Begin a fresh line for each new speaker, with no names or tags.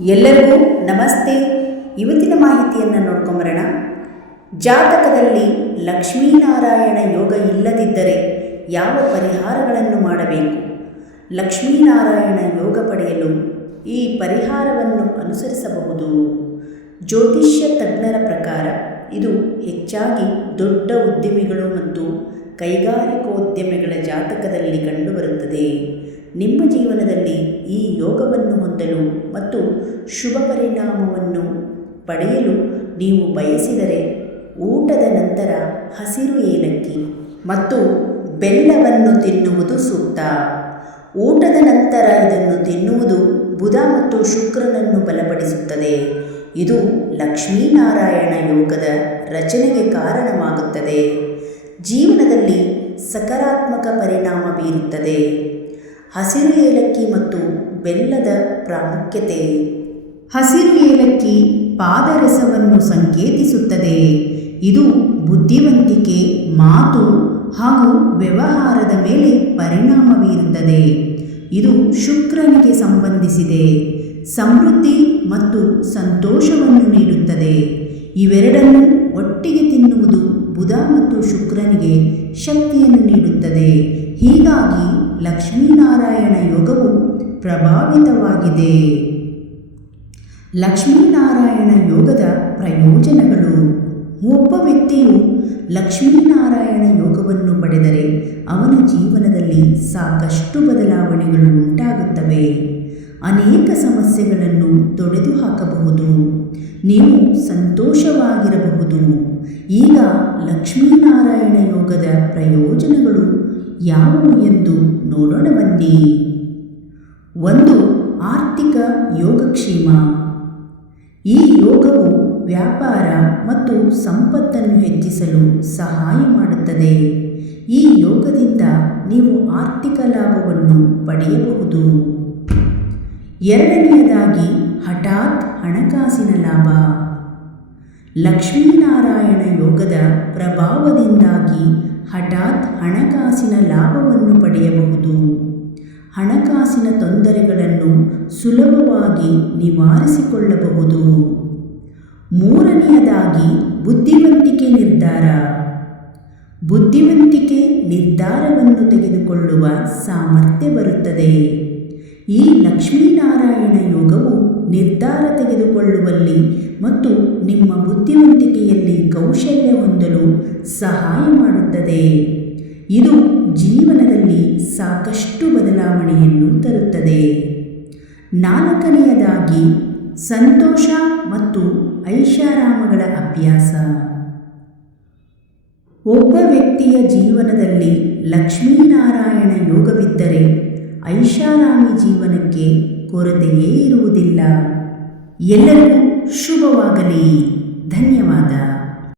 ಎಲ್ಲರಿಗೂ ನಮಸ್ತೆ. ಇವತ್ತಿನ ಮಾಹಿತಿಯನ್ನು ನೋಡ್ಕೊಂಬರೋಣ. ಜಾತಕದಲ್ಲಿ ಲಕ್ಷ್ಮೀನಾರಾಯಣ ಯೋಗ ಇಲ್ಲದಿದ್ದರೆ ಯಾವ ಪರಿಹಾರಗಳನ್ನು ಮಾಡಬೇಕು? ಲಕ್ಷ್ಮೀನಾರಾಯಣ ಯೋಗ ಪಡೆಯಲು ಈ ಪರಿಹಾರವನ್ನು ಅನುಸರಿಸಬಹುದು. ಜ್ಯೋತಿಷ್ಯ ತಜ್ಞರ ಪ್ರಕಾರ ಇದು ಹೆಚ್ಚಾಗಿ ದೊಡ್ಡ ಉದ್ಯಮಿಗಳು ಮತ್ತು ಕೈಗಾರಿಕೋದ್ಯಮಿಗಳ ಜಾತಕದಲ್ಲಿ ಕಂಡುಬರುತ್ತದೆ. ನಿಮ್ಮ ಜೀವನದಲ್ಲಿ ಈ ಯೋಗವನ್ನು ಹೊಂದಲು ಮತ್ತು ಶುಭ ಪರಿಣಾಮವನ್ನು ಪಡೆಯಲು ನೀವು ಬಯಸಿದರೆ ಊಟದ ನಂತರ ಹಸಿರು ಏಲಕ್ಕಿ ಮತ್ತು ಬೆಲ್ಲವನ್ನು ತಿನ್ನುವುದು ಸೂಕ್ತ. ಊಟದ ನಂತರ ಇದನ್ನು ತಿನ್ನುವುದು ಬುಧ ಮತ್ತು ಶುಕ್ರನನ್ನು ಬಲಪಡಿಸುತ್ತದೆ. ಇದು ಲಕ್ಷ್ಮೀನಾರಾಯಣ ಯೋಗದ ರಚನೆಗೆ ಕಾರಣವಾಗುತ್ತದೆ. ಜೀವನದಲ್ಲಿ ಸಕಾರಾತ್ಮಕ ಪರಿಣಾಮ ಬೀರುತ್ತದೆ. ಹಸಿರು ಏಲಕ್ಕಿ ಮತ್ತು ಬೆಲ್ಲದ ಪ್ರಾಮುಖ್ಯತೆ. ಹಸಿರು ಏಲಕ್ಕಿ ಪಾದರಸವನ್ನು ಸಂಕೇತಿಸುತ್ತದೆ. ಇದು ಬುದ್ಧಿವಂತಿಕೆ, ಮಾತು ಹಾಗೂ ವ್ಯವಹಾರದ ಮೇಲೆ ಪರಿಣಾಮ ಬೀರುತ್ತದೆ. ಇದು ಶುಕ್ರನಿಗೆ ಸಂಬಂಧಿಸಿದೆ. ಸಮೃದ್ಧಿ ಮತ್ತು ಸಂತೋಷವನ್ನು ನೀಡುತ್ತದೆ. ಇವೆರಡನ್ನೂ ಒಟ್ಟಿಗೆ ತಿನ್ನುವುದು ಬುಧ ಮತ್ತು ಶುಕ್ರನಿಗೆ ಶಕ್ತಿಯನ್ನು ನೀಡುತ್ತದೆ. ಹೀಗಾಗಿ ಲಕ್ಷ್ಮೀನಾರಾಯಣ ಯೋಗವು ಪ್ರಭಾವಿತವಾಗಿದೆ. ಲಕ್ಷ್ಮೀನಾರಾಯಣ ಯೋಗದ ಪ್ರಯೋಜನಗಳು. ಒಬ್ಬ ವ್ಯಕ್ತಿಯು ಲಕ್ಷ್ಮೀನಾರಾಯಣ ಯೋಗವನ್ನು ಪಡೆದರೆ ಅವನ ಜೀವನದಲ್ಲಿ ಸಾಕಷ್ಟು ಬದಲಾವಣೆಗಳು ಉಂಟಾಗುತ್ತವೆ. ಅನೇಕ ಸಮಸ್ಯೆಗಳನ್ನು ತೊಡೆದು ಹಾಕಬಹುದು ನೀವು ಸಂತೋಷವಾಗಿರಬಹುದು. ಈಗ ಲಕ್ಷ್ಮೀನಾರಾಯಣ ಯೋಗದ ಪ್ರಯೋಜನಗಳು ಯಾವುವು ಎಂದು ನೋಡೋಣ ಬನ್ನಿ ಒಂದು ಆರ್ಥಿಕ ಯೋಗಕ್ಷೇಮ. ಈ ಯೋಗವು ವ್ಯಾಪಾರ ಮತ್ತು ಸಂಪತ್ತನ್ನು ಹೆಚ್ಚಿಸಲು ಸಹಾಯ ಮಾಡುತ್ತದೆ. ಈ ಯೋಗದಿಂದ ನೀವು ಆರ್ಥಿಕ ಲಾಭವನ್ನು ಪಡೆಯಬಹುದು. ಎರಡನೆಯದಾಗಿ ಹಠಾತ್ ಹಣಕಾಸಿನ ಲಾಭ. ಲಕ್ಷ್ಮೀನಾರಾಯಣ ಯೋಗದ ಪ್ರಭಾವದಿಂದಾಗಿ ಹಠಾತ್ ಹಣಕಾಸಿನ ಲಾಭವನ್ನು ಪಡೆಯಬಹುದು. ಹಣಕಾಸಿನ ತೊಂದರೆಗಳನ್ನು ಸುಲಭವಾಗಿ ನಿವಾರಿಸಿಕೊಳ್ಳಬಹುದು. ಮೂರನೆಯದಾಗಿ ಬುದ್ಧಿವಂತಿಕೆ ನಿರ್ಧಾರ. ಬುದ್ಧಿವಂತಿಕೆ ನಿರ್ಧಾರವನ್ನು ತೆಗೆದುಕೊಳ್ಳುವ ಸಾಮರ್ಥ್ಯ ಬರುತ್ತದೆ. ಈ ಲಕ್ಷ್ಮೀನಾರಾಯಣ ಯೋಗವು ನಿರ್ಧಾರ ತೆಗೆದುಕೊಳ್ಳುವಲ್ಲಿ ಮತ್ತು ನಿಮ್ಮ ಬುದ್ಧಿವಂತಿಕೆಯಲ್ಲಿ ಕೌಶಲ್ಯ ಹೊಂದಲು ಸಹಾಯ ಮಾಡುತ್ತದೆ. ಇದು ಜೀವನದಲ್ಲಿ ಸಾಕಷ್ಟು ಬದಲಾವಣೆಯನ್ನು ತರುತ್ತದೆ. ನಾಲ್ಕನೆಯದಾಗಿ, ಸಂತೋಷ ಮತ್ತು ಐಷಾರಾಮಗಳ ಅಭ್ಯಾಸ. ಒಬ್ಬ ವ್ಯಕ್ತಿಯ ಜೀವನದಲ್ಲಿ ಯೋಗವಿದ್ದರೆ ಐಷಾರಾಮಿ ಜೀವನಕ್ಕೆ ಕೊರತೆಯೇ ಇರುವುದಿಲ್ಲ. ಎಲ್ಲರಿಗೂ ಶುಭವಾಗಲಿ. ಧನ್ಯವಾದ.